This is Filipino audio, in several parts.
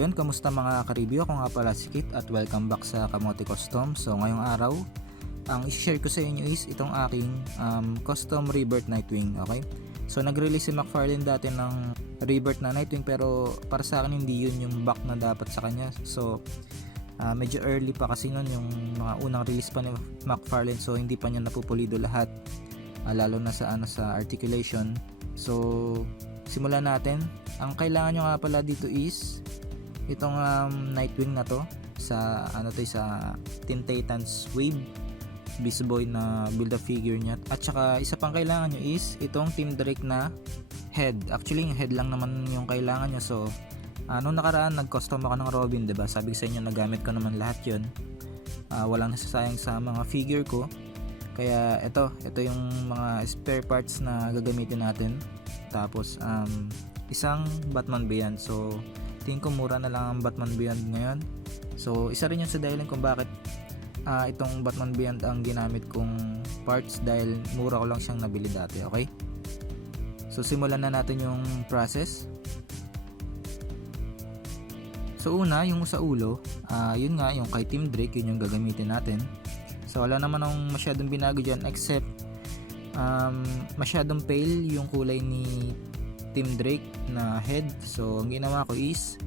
Yun, kamusta mga ka-review? Ako nga pala si Kit at welcome back sa Kamote Custom. So ngayong araw, ang i-share ko sa inyo is itong aking custom Rebirth Nightwing. Okay? So nag-release si McFarlane dati ng Rebirth na Nightwing, pero para sa akin hindi yun yung back na dapat sa kanya. So medyo early pa kasi nun yung mga unang release pa ni McFarlane, so hindi pa niya napupulido lahat, lalo na sa articulation. So simulan natin. Ang kailangan nyo nga pala dito is itong Nightwing na to sa sa Teen Titans Wave Beast Boy na build a figure niya. At saka isa pang kailangan nyo is itong Team Drake na head. Actually yung head lang naman yung kailangan nyo. So nung nakaraan nag-custom ako ng Robin, diba? Sabi ko sa inyo nagamit ko naman lahat yun. Walang nasasayang sa mga figure ko. Kaya ito yung mga spare parts na gagamitin natin. Tapos isang Batman Beyond. So tingin ko mura na lang ang Batman Beyond ngayon. So isa rin yun sa dahilan kung bakit itong Batman Beyond ang ginamit kong parts, dahil mura ko lang siyang nabili dati. Okay, so simulan na natin yung process. So una, yung sa ulo, yun nga yung kay Team Drake, yun yung gagamitin natin. So wala naman akong masyadong binago dyan, except masyadong pale yung kulay ni Team Drake na head. So ang ginawa ko is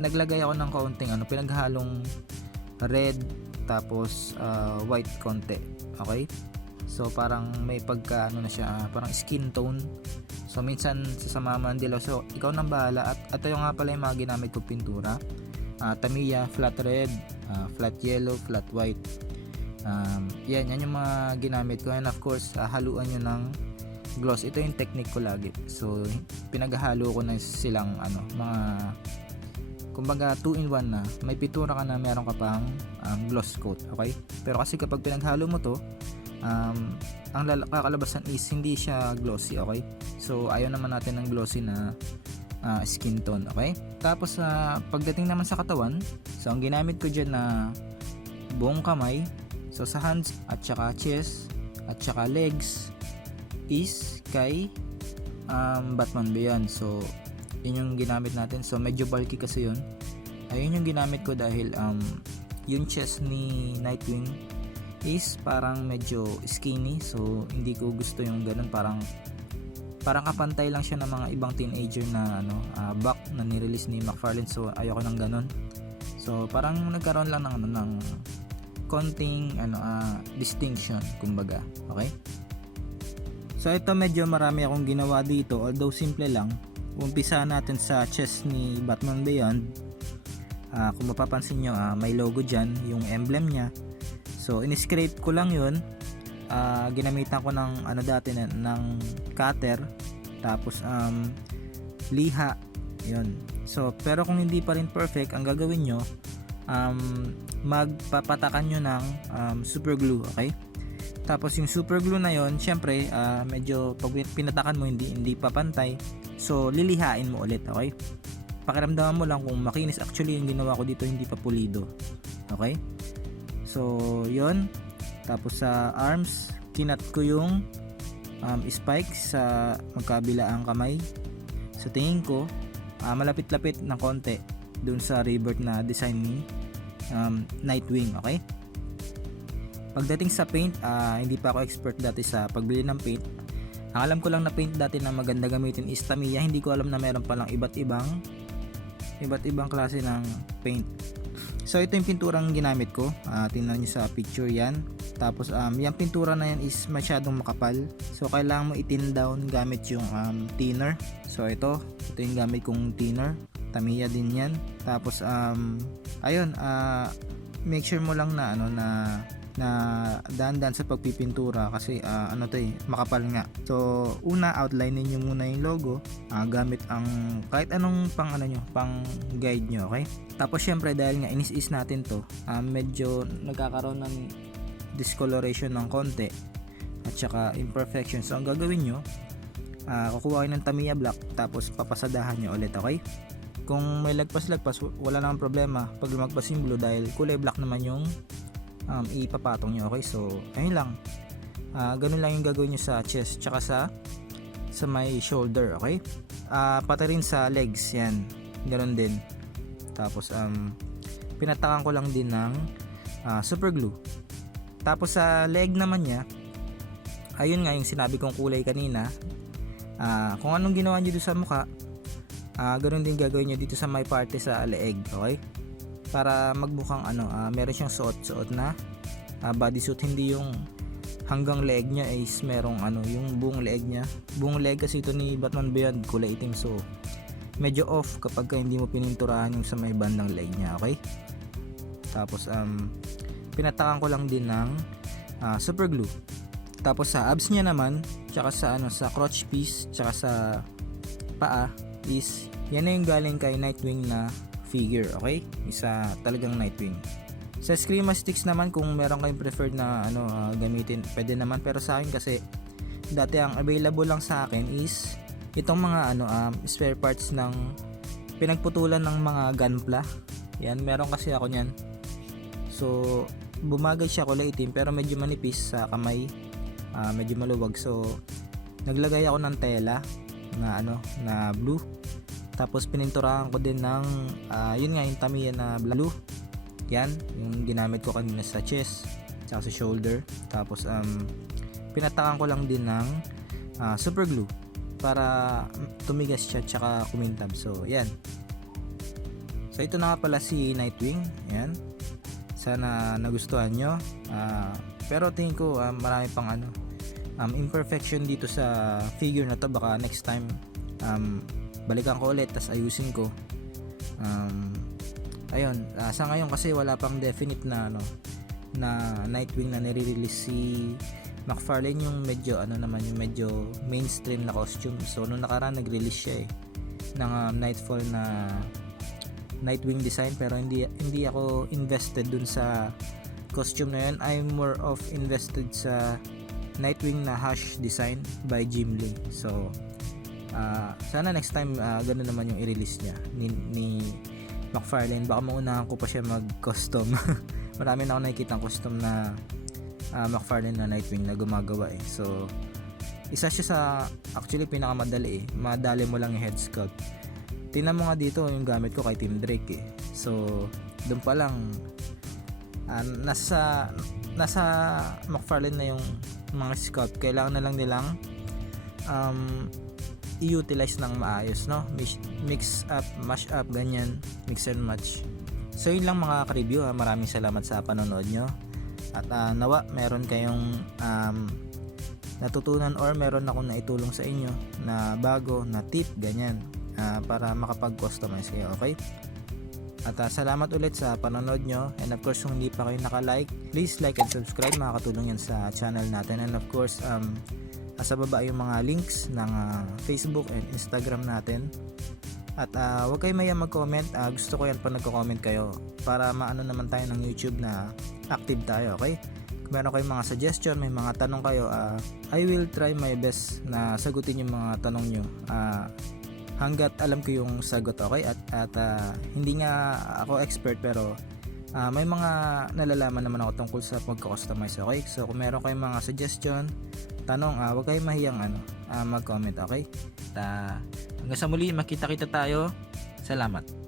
naglagay ako ng kaunting pinaghalong red tapos white konti. Okay, so parang may pagka na siya, parang skin tone. So minsan sasama man dilo, so ikaw nang bahala. At ito yung nga pala yung mga ginamit ko pintura. Tamiya, flat red, flat yellow, flat white. Yan yung mga ginamit ko. And of course haluan nyo ng gloss. Ito yung technique ko lagi. So pinaghalo ko na silang mga kumbaga 2-in-1 na. May pintura ka na, meron ka pang gloss coat. Okay, pero kasi kapag pinaghalo mo to, ang kakalabasan is hindi siya glossy. Okay, so ayaw naman natin ng glossy na skin tone. Okay, tapos pagdating naman sa katawan, so ang ginamit ko dyan na buong kamay. So sa hands at saka chest at saka legs is kay Batman Beyond. So yun yung ginamit natin. So medyo bulky kasi yun. Ayun yung ginamit ko dahil yung chest ni Nightwing is parang medyo skinny. So hindi ko gusto yung ganun, parang kapantay lang siya ng mga ibang teenager na back na ni-release ni McFarlane. So ayoko ng ganun. So parang nagkaroon lang ng konting distinction kumbaga. Okay, so ito medyo marami akong ginawa dito, although simple lang. Umpisa natin sa chest ni Batman Beyond. Kung mapapansin nyo, may logo dyan, yung emblem nya. So in-scrape ko lang yun. Ginamitan ko ng dati ng cutter, tapos liha yun. So pero kung hindi pa rin perfect, ang gagawin nyo, magpapatakan nyo ng super glue. Okay, tapos yung super glue na yon, syempre medyo pag pinatakan mo hindi papantay, so lilihain mo ulit. Okay, pakiramdaman mo lang kung makinis. Actually yung ginawa ko dito hindi pa pulido. Okay, so yon. Tapos sa arms, kinat ko yung spikes sa magkabilaang kamay. So tingin ko malapit-lapit ng konti dun sa Rebirth na design ni Nightwing. Okay, pagdating sa paint, hindi pa ako expert dati sa pagbili ng paint. Ang alam ko lang na paint dati na maganda gamitin is Tamiya. Hindi ko alam na meron palang iba't ibang klase ng paint. So ito yung pinturang ginamit ko. Tingnan nyo sa picture yan. Tapos yung pintura na yan is masyadong makapal, so kailangan mo i-thin down gamit yung thinner. So ito yung gamit kong thinner. Tamiya din yan. Tapos ayun, make sure mo lang na na dahan-dahan sa pagpipintura kasi makapal nga. So una, outline niyo muna yung logo gamit ang kahit anong pang guide nyo. Okay, tapos syempre dahil nga inis-is natin to, medyo nagkakaroon ng discoloration ng konti at saka imperfection. So ang gagawin nyo, kukuha kayo ng Tamiya black, tapos papasadahan nyo ulit. Okay, kung may lagpas-lagpas, wala namang problema pag lumagpas yung blue dahil kulay black naman yung ipapatong nyo. Okay, so ayun lang, ganun lang yung gagawin nyo sa chest tsaka sa may shoulder. Okay, pati rin sa legs yan, ganun din. Tapos pinatakan ko lang din ng super glue. Tapos sa leg naman niya, ayun nga yung sinabi kong kulay kanina. Kung anong ginawa niyo dito sa mukha, ganoon din gagawin niyo dito sa may parte sa leeg, okay? Para magmukhang meron siyang suot-suot na bodysuit, hindi yung hanggang leeg niya is merong yung buong leeg niya. Buong leeg kasi ito ni Batman Beyond kulay itim, so medyo off kapag hindi mo pininturahan yung sa may bandang leeg niya, okay? Tapos pinatakan ko lang din ng super glue. Tapos sa abs niya naman, tsaka sa crotch piece, tsaka sa paa is yan na yung galing kay Nightwing na figure, okay? Isa talagang Nightwing. Sa Screamo sticks naman, kung meron kayong preferred na gamitin, pwede naman, pero sa akin kasi dati ang available lang sa akin is itong mga spare parts ng pinagputulan ng mga gunpla. Yan, meron kasi ako niyan. So bumagay siya, kulay itim pero medyo manipis sa kamay, medyo maluwag. So naglagay ako ng tela na blue. Tapos pininturahan ko din ng yun nga yung Tamiya na blue. Yan yung ginamit ko kanina sa chest at sa shoulder. Tapos pinatakan ko lang din ng super glue para tumigas siya tsaka kumintab. So yan. So ito na nga pala si Nightwing. Yan. Sana nagustuhan nyo. Pero tingin ko marami pang imperfection dito sa figure na to. Baka next time balikan ko ulit tas ayusin ko. Ayun, sa ngayon kasi wala pang definite na na Nightwing na nire-release si McFarlane, yung medyo yung medyo mainstream na costume. So nung nakaraan nag-release siya ng Nightfall na Nightwing design, pero hindi ako invested dun sa costume na yun. I'm more of invested sa Nightwing na Hush design by Jim Lee. So sana next time ganun naman yung i-release niya ni McFarlane. Baka maunahan ko pa siya mag-custom. Marami na ako nakikita ng custom na McFarlane na Nightwing na gumagawa So isa siya sa actually pinakamadali madali mo lang yung head sculpt. Tingnan mo nga dito yung gamit ko kay Tim Drake So doon pa lang nasa McFarlane na yung mga sculpt. Kailangan na lang nilang i-utilize ng maayos, mix up, mash up, ganyan, mix and match. So yun lang mga ka-review. Maraming salamat sa panonood nyo at nawa meron kayong natutunan or meron akong naitulong sa inyo na bago na tip, ganyan, para makapag-customize kayo, okay? At salamat ulit sa panonood nyo, and of course kung hindi pa kayo naka-like, please like and subscribe, makakatulong yan sa channel natin. And of course sa baba yung mga links ng Facebook and Instagram natin. At huwag kayo maya mag-comment. Gusto ko yan pa nagko-comment kayo para maano naman tayo ng YouTube na active tayo, okay? Kung meron kayong mga suggestion, may mga tanong kayo, I will try my best na sagutin yung mga tanong nyo hanggat alam ko yung sagot, okay? At hindi nga ako expert, pero may mga nalalaman naman ako tungkol sa pagka-customize, okay? So kung meron kayong mga suggestion, tanong, huwag kayong mahiyang mag-comment, okay? Hanggang sa muli, makita-kita tayo. Salamat.